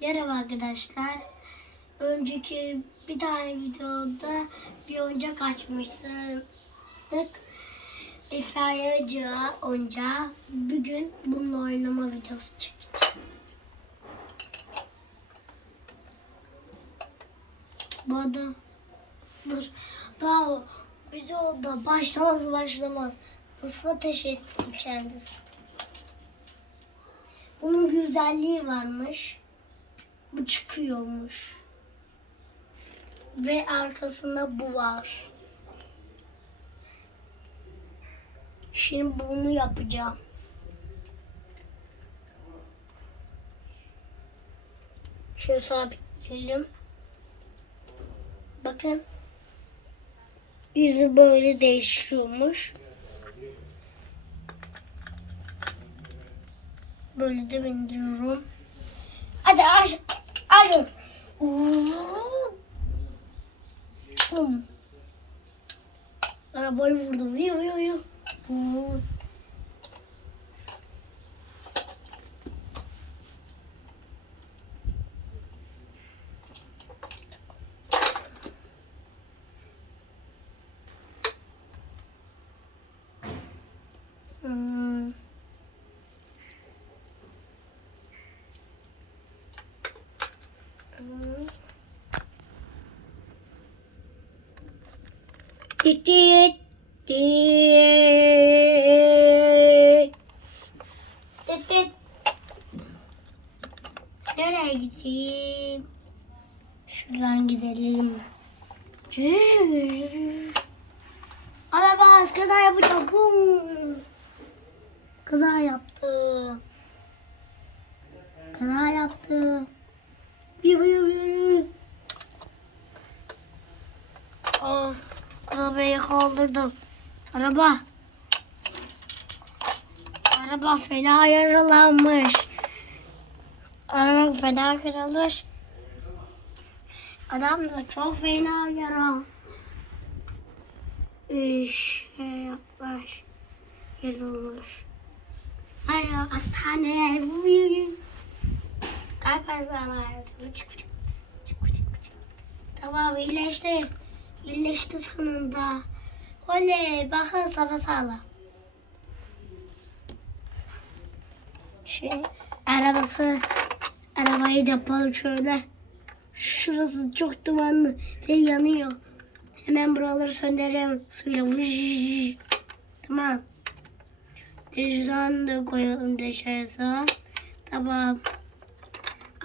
Merhaba arkadaşlar. Önceki bir tane videoda bir oyuncak açmıştık. Oyuncağı, oyuncağı. Bugün bununla oynama videosu çekeceğiz. Bu arada dur daha videoda başlamaz başlamaz nasıl ateş ettim kendisi. Bunun güzelliği varmış. Bu çıkıyormuş. Ve arkasında bu var. Şimdi bunu yapacağım. Şöyle sabitleyelim. Bakın. Yüzü böyle değişiyormuş. Böyle de bindiriyorum. Hadi aç. Aç. Bum. Arabayı vurdum. Viu viu viu. Hmm. Hmm. Tit tit tit. Tit tit. Nereye gideyim? Şuradan gidelim. Araba az kaza yapacağım. Bum. Kaza yaptı. Kaza yaptı. Ah, arabayı kaldırdım. Araba. Araba fena yaralanmış. Araba fena kırılmış. Adam da çok fena yara. İş şey yapmış. Yarılmış. Ay hastaneye. Kalp kalp ameliyatı. Çık. Tamam iyileşti. İyileşti sonunda. Oley bakın sabah sağlam. Şey arabası arabayı yapalım şöyle. Şurası çok dumanlı ve yanıyor. Hemen buraları söndürelim suyla. Tamam. Ecran da koyalım dışarısı. Tamam.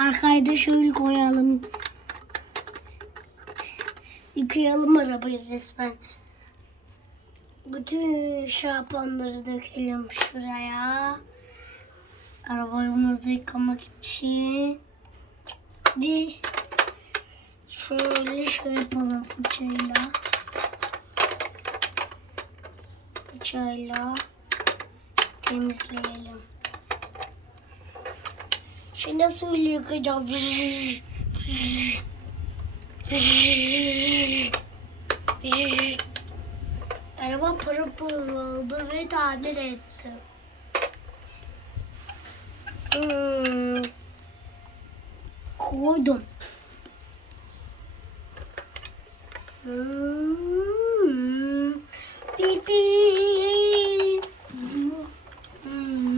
Arkayı da şöyle koyalım. Yıkayalım arabayı resmen. Bütün şampuanları dökelim şuraya. Arabamızı yıkamak için. Bir şöyle şey yapalım fırçayla. Fırçayla temizleyelim. Şimdi suyla yıkayacağım. Araba pırıl pırıl oldu ve tamir ettim. Hmm. Koydum. Hmm. Bip bip. Hmm. Hmm.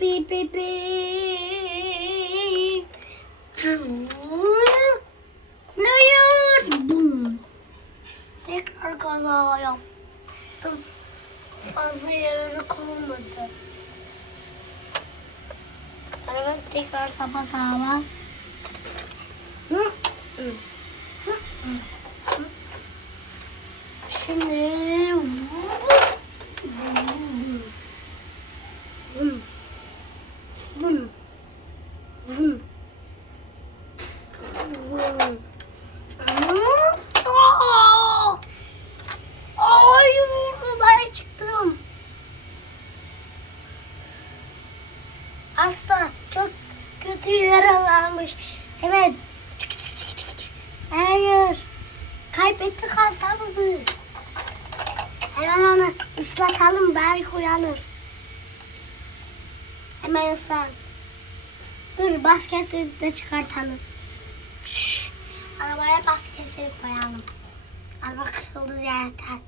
Bip bip bip. Hayır. Bum. Tekrar kaza yaptım. Fazla yararı kalmadı. Araba tekrar sabah sabah. Hı, hı, hı, hı, hı. Şimdi Vım. Vım. Vım. Hayır, uzaya çıktım. Hasta çok kötü yaralanmış. Evet. Hayır. Kaybettik hastamızı. Hemen onu ıslatalım belki uyanır. Hemen ıslan. Dur basketini de çıkartalım. Arabaya basketini koyalım. Araba kırıldı zaten.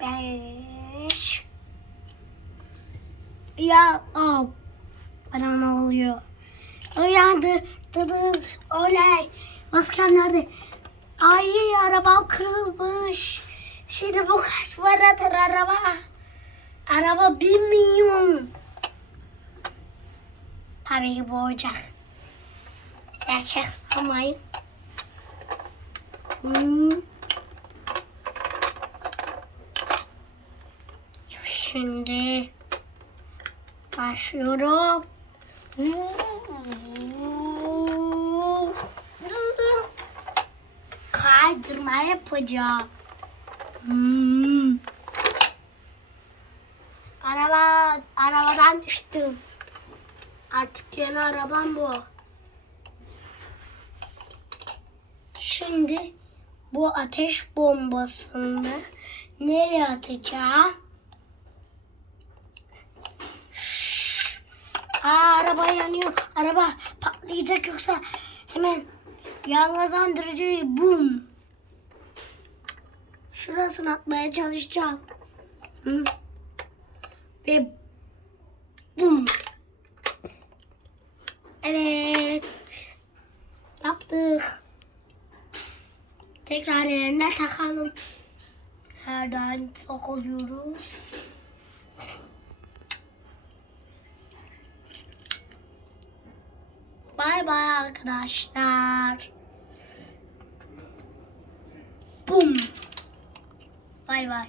Beş. Ya oh. Bana ne oluyor? Uyandırdınız. Oley. Maskem nerede? Ay arabam kırılmış. Şimdi bu kaç paradır araba? Araba bir milyon. Tabii ki bu olacak. Gerçek sanmayın. Şimdi başlıyorum. Kaydırma yapacağım. Hmm. Araba, arabadan düştüm. Artık yeni arabam bu. Şimdi bu ateş bombasını nereye atacağım? Şşş. Aa, araba yanıyor. Araba patlayacak yoksa hemen yangazlandırıcıyı bum. Şurasını atmaya çalışacağım. Hı. Ve bum. Evet. Yaptık. Tekrar yerine takalım. Nereden takılıyoruz? Bay bay arkadaşlar. Bum. Bay bay.